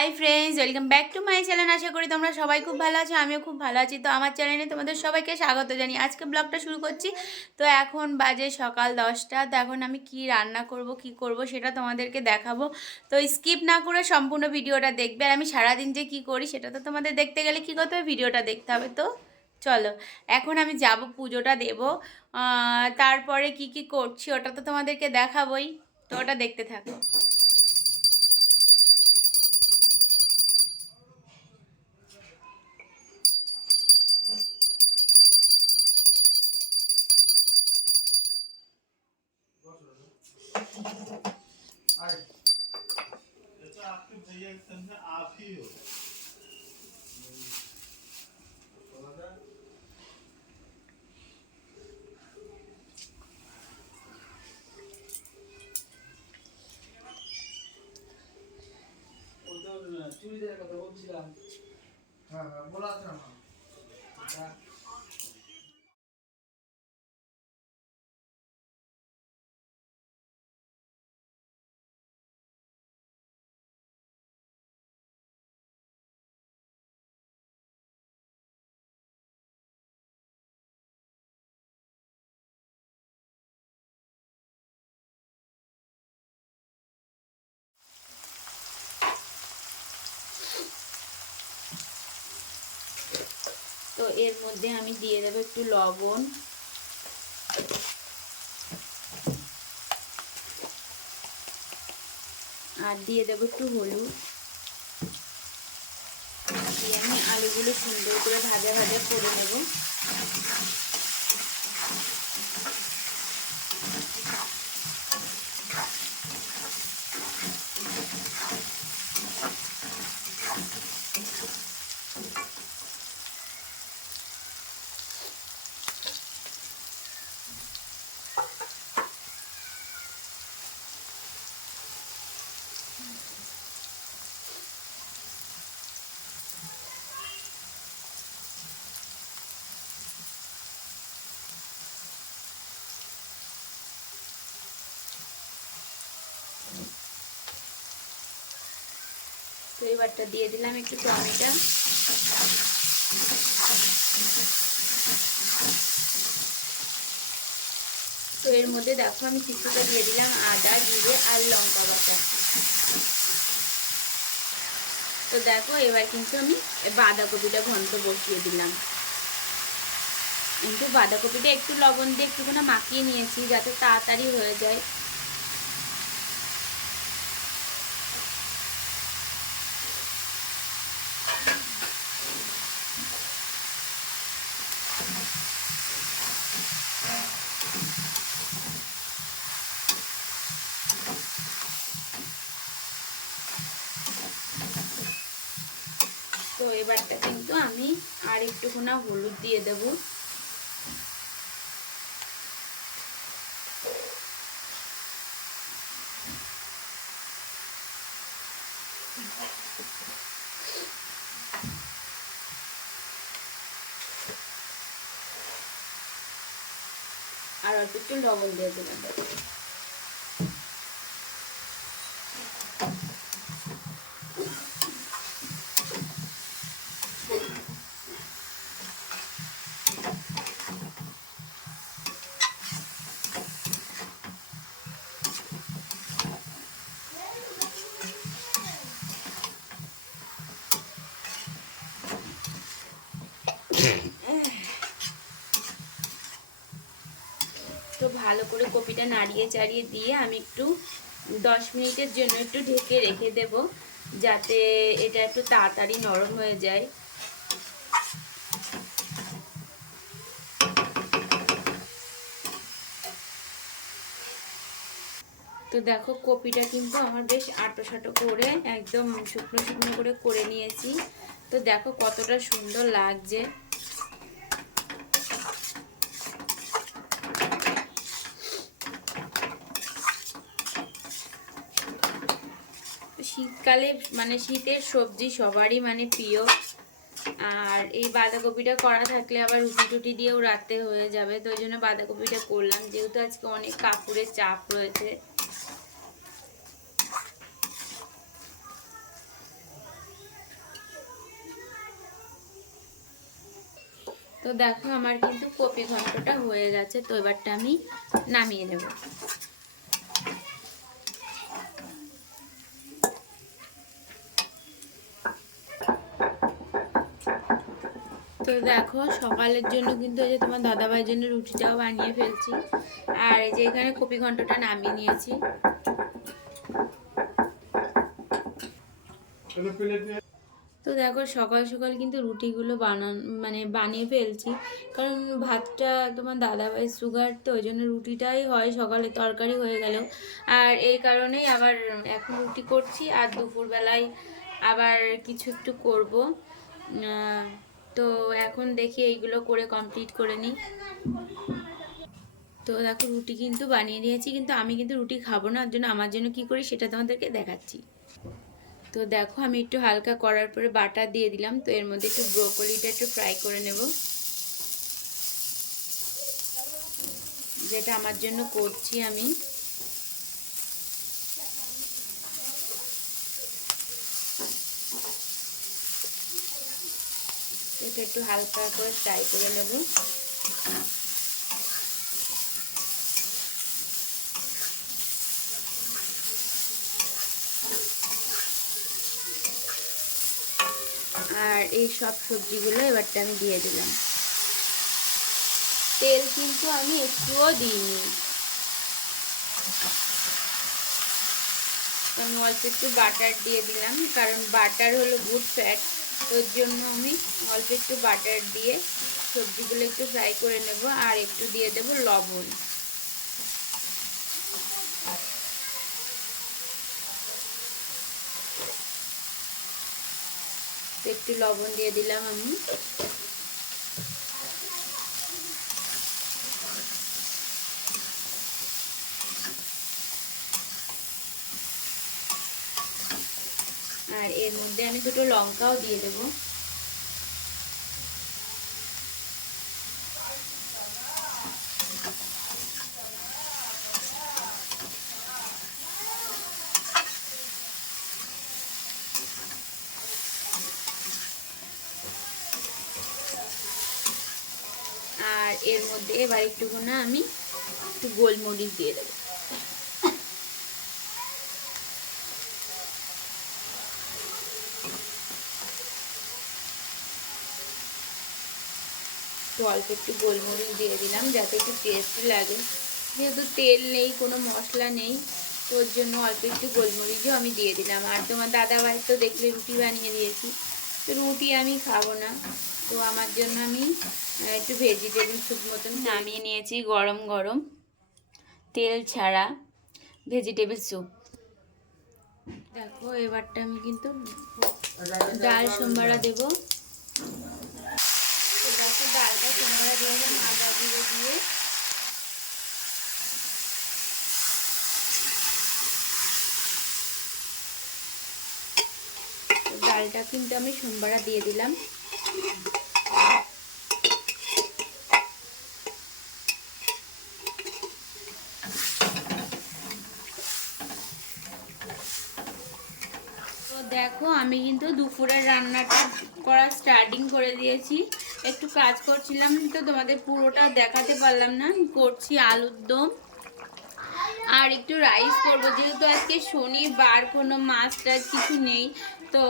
Hi friends welcome back to my channel আশা করি তোমরা সবাই খুব ভালো আছো, আমিও খুব ভালো আছি। তো আমার চ্যানেলে তোমাদের সবাইকে স্বাগত জানি আজকে ব্লগটা শুরু করছি। তো এখন বাজে সকাল দশটা। তো এখন আমি কি রান্না করব, কি করব সেটা তোমাদেরকে দেখাবো। তো স্কিপ না করে সম্পূর্ণ ভিডিওটা দেখবে। আর আমি সারাদিন যে কি করি সেটা তো তোমাদের দেখতে গেলে কী করতে হবে? ভিডিওটা দেখতে হবে। তো চলো, এখন আমি যাব পুজোটা দেব। তারপরে কি কি করছি ওটা তো তোমাদেরকে দেখাবোই। তো ওটা দেখতে থাকো। চুড়িদারের কথা বলছিলাম। হ্যাঁ হ্যাঁ বলা আছে না এর মধ্যে আমি দিয়ে দেবো একটু লবণ। আর দিয়ে দেবো একটু হলুদ। দিয়ে আমি আলুগুলো সুন্দর করে ভাজা ভাজা করে নেব। তো এবারটা দিয়ে দিলাম একটু টমেটো। তো এর মধ্যে দেখো আমি কিছুটা দিয়ে দিলাম আদা, জিরে আর লঙ্কা বাটা। তো দেখো এবার কিন্তু আমি বাঁধাকপিটা ঘন্ট বসিয়ে দিলাম। কিন্তু বাঁধাকপিটা একটু লবণ দিয়ে একটুখানি মাখিয়ে নিয়েছি যাতে তাড়াতাড়ি হয়ে যায়। এবারটা কিন্তু আমি আর একটুখানা হলুদ দিয়ে দেব। আর অল্প একটু লবণ দিয়ে দিলাম তো ভালো করে কপিটা নাড়িয়ে চাড়িয়ে দিয়ে আমি একটু দশ মিনিটের জন্য একটু ঢেকে রেখে দেব, যাতে এটা একটু তাড়াতাড়ি নরম হয়ে যায়। তো দেখো, কপিটা কিন্তু আমার বেশ আটো সাটো করে একদম শুকনো শুকনো করে করে নিয়েছি। তো দেখো কতটা সুন্দর লাগছে। শীতকালে মানে শীতের সবজি সবারই মানে প্রিয়। আর এই বাঁধাকপিটা করা থাকলে আবার রুটি টুটি দিয়েও রাতে হয়ে যাবে, তো ওই জন্য বাঁধাকপিটা করলাম। যেহেতু আজকে অনেক কাপড়ের চাপ রয়েছে। তো দেখো আমার কিন্তু কপি ঘন্টটা হয়ে গেছে, তো এবারটা আমি নামিয়ে নেব। তো দেখো, সকালের জন্য কিন্তু এই যে তোমার দাদাভাইয়ের জন্য রুটিটাও বানিয়ে ফেলছি। আর এই যে এখানে কপি ঘন্টটা নামিয়ে নিয়েছি। তো দেখো, সকাল সকাল কিন্তু রুটিগুলো বানান মানে বানিয়ে ফেলছি। কারণ ভাতটা তোমার দাদাভাই সুগার তো ওই জন্য রুটিটাই হয় সকালে তরকারি হয়ে গেল আর এই কারণেই আবার এখন রুটি করছি, আর দুপুরবেলায় আবার কিছু একটু করব। তো এখন দেখি এইগুলো করে কমপ্লিট করে নিই। তো দেখো রুটি কিন্তু বানিয়ে নিয়েছি, কিন্তু আমি কিন্তু রুটি খাব না জন্য আমার জন্য কি করি সেটা তোমাদেরকে দেখাচ্ছি। তো দেখো আমি একটু হালকা করার পরে বাটার দিয়ে দিলাম, তো এর মধ্যে একটু ব্রোকলিটা একটু ফ্রাই করে নেব। যেটা আমার জন্য করছি আমি এটা একটু হালকা করে ফ্রাই করে নেব। আর এই সব সবজিগুলো এবারটা আমি দিয়ে দিলাম। তেল কিন্তু আমি একটুও দিইনি। আমি অল্প একটু বাটার দিয়ে দিলাম, কারণ বাটার হলো গুড ফ্যাট ওর জন্য আমি অল্প একটু বাটার দিয়ে সবজিগুলো একটু ফ্রাই করে নেব আর একটু দিয়ে দেব লবণ। একটু লবণ দিয়ে দিলাম আমি। এর মধ্যে আমি দুটো লঙ্কাও দিয়ে দেবো। আর এর মধ্যে এবার একটুকু না আমি একটু গোলমরিচ দিয়ে দেবো। অল্প একটু গোলমরিচ দিয়ে দিলাম যাতে একটু টেস্টি লাগে। যেহেতু তেল নেই কোনো মশলা নেই তো ওর জন্য অল্প একটু গোলমরিচও আমি দিয়ে দিলাম। আর তোমার দাদা ভাই তো দেখলে রুটি বানিয়ে দিয়েছি তো রুটি আমি খাব না। তো আমার জন্য আমি একটু ভেজিটেবল স্যুপ মতন নামিয়ে নিয়েছি গরম গরম তেল ছাড়া ভেজিটেবল স্যুপ দেখো এবারটা আমি কিন্তু ডাল সোমবারা দেবো। সোমবারা দিয়ে দিলাম আদা দিয়ে। ডালটা কিন্তু আমি সোমবারা দিয়ে দিলাম। দেখো, আমি কিন্তু দুপুরের রান্নাটা করা স্টার্টিং করে দিয়েছি। একটু কাজ করছিলাম তো তোমাদের পুরোটা দেখাতে পারলাম না। করছি আলুর দম আর একটু রাইস করব। যেহেতু আজকে শনিবার, কোনো মাছ টাছ কিছু নেই, তো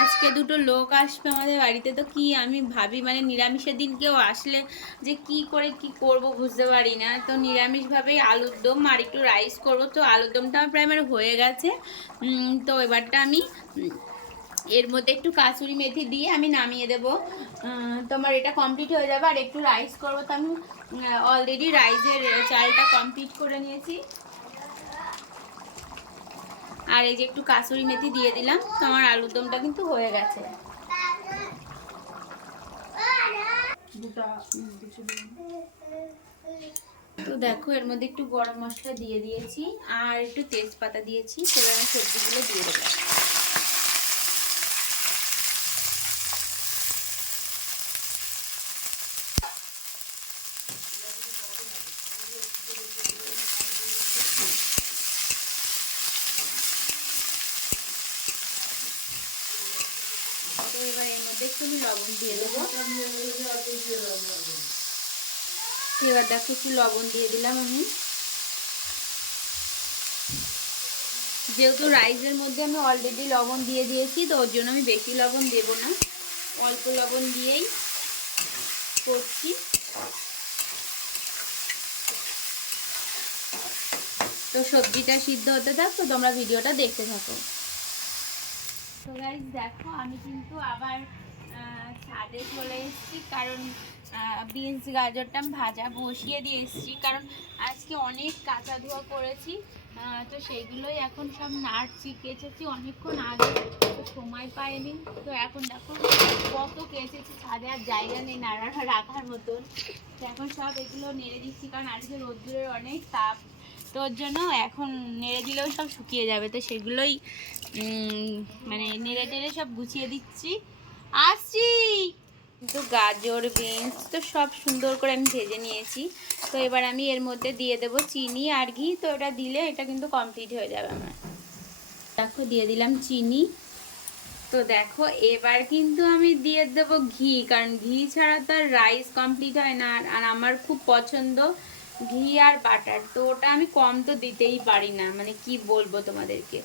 আজকে দুটো লোক আসবে আমাদের বাড়িতে। তো কি আমি ভাবি মানে নিরামিষের দিন কেউ আসলে যে কি করে কি করব বুঝতে পারি না। তো নিরামিষভাবেই আলুর দম আর একটু রাইস করব। তো আলুর দমটা প্রায় আমার হয়ে গেছে। তো এবারটা আমি এর মধ্যে একটু কাসুরি মেথি দিয়ে আমি নামিয়ে দেবো। তোমার এটা কমপ্লিট হয়ে যাবে আর একটু রাইস করব তো আমি। অলরেডি রাইসের চালটা কমপ্লিট করে নিয়েছি। আর এই যে একটু কাসুরি মেথি দিয়ে দিলাম তো আমার আলুর দমটা কিন্তু হয়ে গেছে। তো দেখো এর মধ্যে একটু গরম মশলা দিয়ে দিয়েছি আর একটু তেজপাতা দিয়েছি সেবার আমি সবজিগুলো দিয়ে দেবো তো এবার এর মধ্যে মধ্যে একটু আমি লবণ দিয়ে দেবো। এবার দেখো একটু লবণ দিয়ে দিলাম আমি। যেহেতু রাইসের মধ্যে আমি অলরেডি লবণ দিয়ে দিয়েছি তো ওর জন্য আমি বেশি লবণ দেব না। অল্প লবণ দিয়েই করছি। তো সবজিটা সিদ্ধ হতে থাক তো তোমরা ভিডিওটা দেখতে থাকো। তো গাইজ দেখো আমি কিন্তু আবার ছাদে চলে এসেছি, কারণ বিনস গাজরটা ভাজা বসিয়ে দিয়ে এসেছি, কারণ আজকে অনেক কাঁচা ধোয়া করেছি তো সেইগুলোই এখন সব নাড়ছি কেচেছি অনেকক্ষণ আগে সময় পাইনি, তো এখন দেখো কত কেচেছি, ছাদে আর জায়গা নেই নাড়া রাখার মতন, তো এখন সব এগুলো নেড়ে দিচ্ছি, কারণ আজকে রোদ্দুরের অনেক তাপ, তো ওর জন্য এখন নেড়ে দিলেও সব শুকিয়ে যাবে, তো সেগুলোই মানে নেড়ে টেড়ে সব গুছিয়ে দিচ্ছি আসছি। কিন্তু গাজর, বিনস তো সব সুন্দর করে আমি ভেজে নিয়েছি। তো এবার আমি এর মধ্যে দিয়ে দেবো চিনি আর ঘি। তো এটা দিলে এটা কিন্তু কমপ্লিট হয়ে যাবে আমার। দেখো, দিয়ে দিলাম চিনি। তো দেখো, এবার কিন্তু আমি দিয়ে দেবো ঘি। কারণ ঘি ছাড়া তো আর রাইস কমপ্লিট হয় না। আর- আমার খুব পছন্দ ঘি আর বাটার তো ওটা আমি কম তো দিতেই পারি না। মানে কি বলব তোমাদেরকে?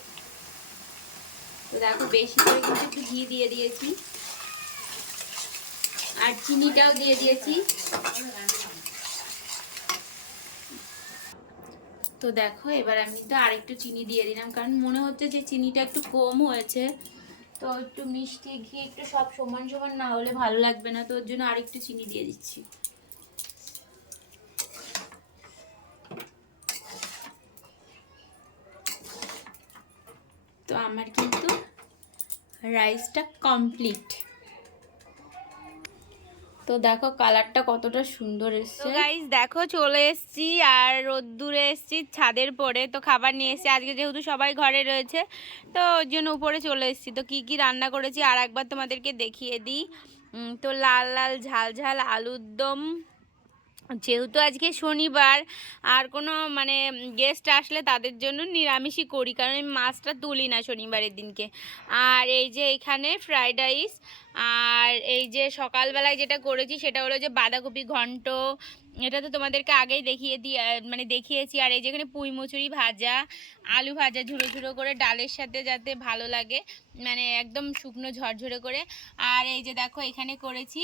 তো দেখো, বেশি করে কিন্তু একটু ঘি দিয়ে দিয়েছি। আর চিনিটাও দিয়ে দিয়েছি। তো দেখো, এবার আমি তো আরেকটু চিনি দিয়ে দিলাম, কারণ মনে হচ্ছে যে চিনিটা একটু কম হয়েছে। তো একটু মিষ্টি ঘি একটু সব সমান সমান না হলে ভালো লাগবে না, তো ওর জন্য আরেকটু চিনি দিয়ে দিচ্ছি। তো আমার কিন্তু রাইসটা কমপ্লিট তো দেখো কালারটা কতটা সুন্দর এসছে। গাইস দেখো চলে এসছি আর রোদ্দুরে এসছি ছাদের পরে। তো খাবার নিয়ে এসছি। আজকে যেহেতু সবাই ঘরে রয়েছে, তো ওর জন্য উপরে চলে এসছি। তো কি কি রান্না করেছি আর একবার তোমাদেরকে দেখিয়ে দিই। তো লাল লাল ঝাল ঝাল আলুর দম যেহেতু আজকে শনিবার, আর কোনো মানে গেস্ট আসলে তাদের জন্য নিরামিষই করি, কারণ আমি মাছটা তুলি না শনিবারের দিনকে। আর এই যে এখানে ফ্রাইড রাইস আর এই যে সকালবেলায় যেটা করেছি সেটা হলো যে বাঁধাকপি ঘন্ট, এটা তো তোমাদেরকে আগেই দেখিয়ে দিয়ে মানে দেখিয়েছি। আর এই যেখানে পুঁই মুচুরি ভাজা, আলু ভাজা ঝুড়ো ঝুড়ো করে ডালের সাথে যাতে ভালো লাগে মানে একদম শুকনো ঝরঝরে করে। আর এই যে দেখো এখানে করেছি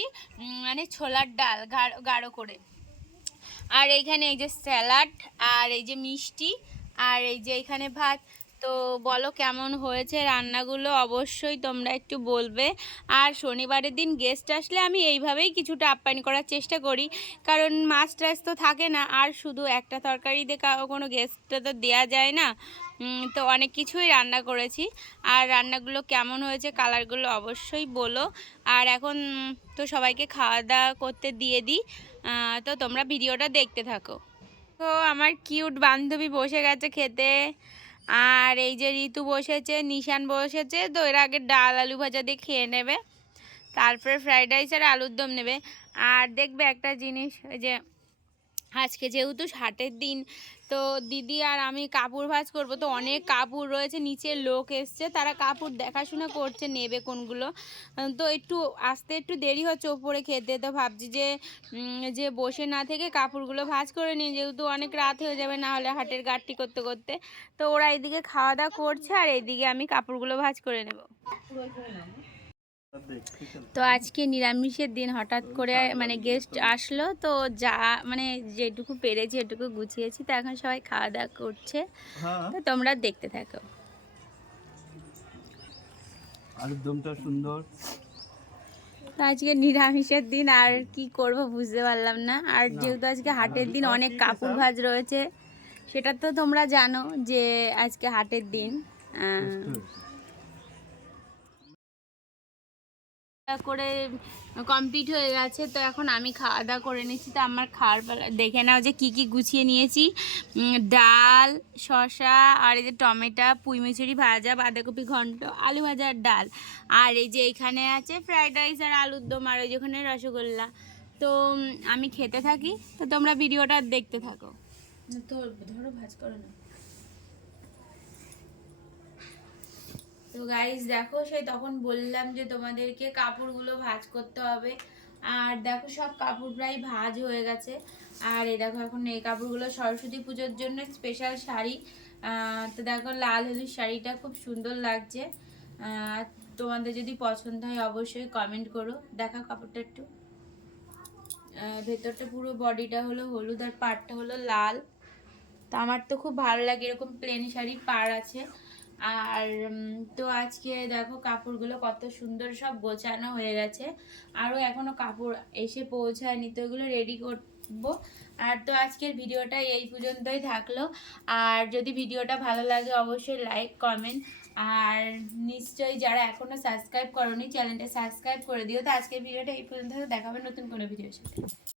মানে ছোলার ডাল, গাঢ় গাঢ় করে। আর এইখানে এই যে স্যালাড আর এই যে মিষ্টি আর এই যে এখানে ভাত। তো বলো কেমন হয়েছে রান্নাগুলো? অবশ্যই তোমরা একটু বলবে। আর শনিবারের দিন গেস্ট আসলে আমি এইভাবেই কিছুটা আপ্যায়ন করার চেষ্টা করি। কারণ মাছ টাছ তো থাকে না। আর শুধু একটা তরকারি দিয়ে কোনো গেস্টটা তো দেওয়া যায় না। তো অনেক কিছুই রান্না করেছি। আর রান্নাগুলো কেমন হয়েছে কালারগুলো অবশ্যই বলো। আর এখন তো সবাইকে খাওয়া দাওয়া করতে দিয়ে দিই। তো তোমরা ভিডিওটা দেখতে থাকো। তো আমার কিউট বান্ধবী বসে গেছে খেতে। আর এই যে ঋতু বসেছে, নিশান বসেছে, তো এর আগে ডাল, আলু ভাজা দিয়ে খেয়ে নেবে। তারপরে ফ্রাইড রাইস আর আলুর দম নেবে। আর দেখবে একটা জিনিস, ওই যে আজকে যেহেতু ষাটের দিন, তো দিদি আর আমি কাপড় ভাজ করব। তো অনেক কাপড় রয়েছে, নিচে লোক এসছে, তারা কাপড় দেখাশোনা করছে, নেবে কোনগুলো। তো একটু আসতে একটু দেরি হচ্ছে, ওপরে খেতে তো ভাবছি যে যে বসে না থেকে কাপড়গুলো ভাজ করে নিই, যেহেতু অনেক রাত হয়ে যাবে না হলে হাটের গাড়টি করতে করতে। তো ওরা এদিকে খাওয়া দাওয়া করছে, আর এইদিকে আমি কাপড়গুলো ভাজ করে নেব। তো আজকে নিরামিষের দিন হঠাৎ করে মানে গেস্ট আসলো তো যা মানে যেটুকু পেরেছি এটুকু গুছিয়েছি তো এখন সবাই খাওয়া দাওয়া করছে। হ্যাঁ। তো তোমরা দেখতে থাকো। আলুর দমটা সুন্দর। তো আজকে নিরামিষের দিন আর কি করব বুঝতে পারলাম না। আর যেহেতু আজকে হাটের দিন অনেক কাপড় ভাজ রয়েছে। সেটা তো তোমরা জানো যে আজকে হাটের দিন। করে কমপ্লিট হয়ে গেছে। তো এখন আমি খাওয়া দাওয়া করে নিচ্ছি। তো আমার খাওয়ার বেলা, দেখে নাও যে কি কি গুছিয়ে নিয়েছি। ডাল, শসা, আর এই যে টমেটো, পুঁই মিচুরি ভাজা, বাঁধাকপি ঘন্ট, আলু ভাজা আর ডাল। আর এই যে এখানে আছে ফ্রাইড রাইস আর আলুর দম, আর ওই যেখানে রসগোল্লা। তো আমি খেতে থাকি। তো তোমরা ভিডিওটা দেখতে থাকো। তো ধরো ভাজ করো না। তো গাইস দেখো, সেই তখন বললাম যে তোমাদেরকে কাপড়গুলো ভাজ করতে হবে। আর দেখো, সব কাপড় প্রায় ভাঁজ হয়ে গেছে। আর এই দেখো, এখন এই কাপড়গুলো সরস্বতী পুজোর জন্য স্পেশাল শাড়ি। তো দেখো, লাল হলুদ শাড়িটা খুব সুন্দর লাগছে। তোমাদের যদি পছন্দ হয় অবশ্যই কমেন্ট করো। দেখা কাপড়টা একটু। ভেতরটা পুরো বডিটা হলো হলুদ আর পাড়টা হলো লাল। তো আমার তো খুব ভালো লাগে, এরকম প্লেন শাড়ি পাড় আছে। আর তো আজকে দেখো কাপড়গুলো কত সুন্দর সব গোছানো হয়ে গেছে। আরও এখনও কাপড় এসে পৌঁছায়নি, তো এগুলো রেডি করব। আর তো আজকের ভিডিওটা এই পর্যন্তই থাকল। আর যদি ভিডিওটা ভালো লাগে অবশ্যই লাইক কমেন্ট আর নিশ্চয়ই যারা এখনও সাবস্ক্রাইব করনি চ্যানেলটা সাবস্ক্রাইব করে দিও। তো আজকের ভিডিওটা এই পর্যন্ত দেখাবে নতুন কোনো ভিডিওর সাথে।